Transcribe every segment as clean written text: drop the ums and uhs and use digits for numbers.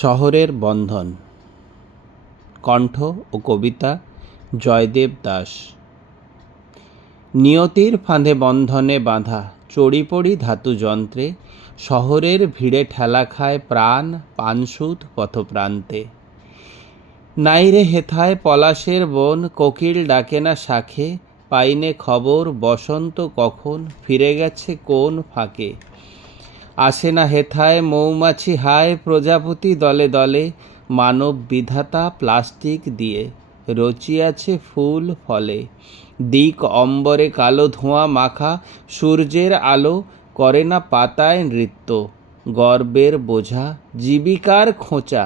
শহরের বন্ধন। কণ্ঠ ও কবিতা জয়দেব দাস। নিয়তির ফাঁদে বন্ধনে বাঁধা চড়ি পড়ি ধাতু যন্ত্রে, শহরের ভিড়ে ঠেলা খায় প্রাণ পানসুদ পথপ্রান্তে। নাইরে হেথায় পলাশের বন, কোকিল ডাকে না শাখে, পাইনে খবর বসন্ত কখন ফিরে গেছে কোন ফাঁকে। আসে না হেথায় মৌমাছি হায়, প্রজাপতি দলে দলে, মানব বিধাতা প্লাস্টিক দিয়ে রচিয়াছে ফুল ফলে। দিক অম্বরে কালো ধোঁয়া মাখা, সূর্যের আলো করে না পাতায় নৃত্য। গর্বের বোঝা জীবিকার খোঁচা,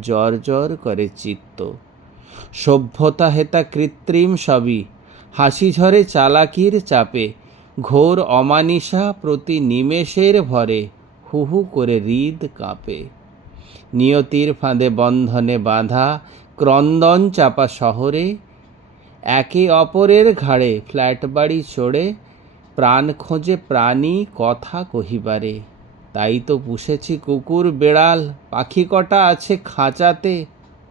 জ্বর জ্বর করে চিত্ত। সভ্যতা হেতা কৃত্রিম সবই, হাসি ঝরে চালাকির চাপে। ঘোর অমানিসা প্রতি নিমেষের ভরে, হু হু করে হৃদ কাঁপে। নিয়তির ফাঁদে বন্ধনে বাঁধা ক্রন্দন চাপা শহরে, একে অপরের ঘাড়ে ফ্ল্যাট বাড়ি চড়ে, প্রাণ খোঁজে প্রাণী কথা কহিবারে। তাই তো পুষেছি কুকুর বেড়াল, পাখি কটা আছে খাঁচাতে।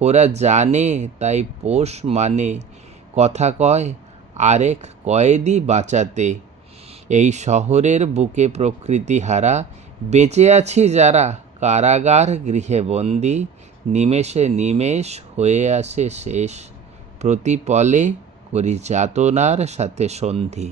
ওরা জানে তাই পোষ মানে, কথা কয় আরেক কয়েদি বাঁচাতে। এই শহরের বুকে প্রকৃতি হারা, বেঁচে আছি যারা কারাগার গৃহে বন্দি। নিমেষে নিমেষ হয়ে আসে শেষ, প্রতি পলে করি যাতনার সাথে সন্ধি।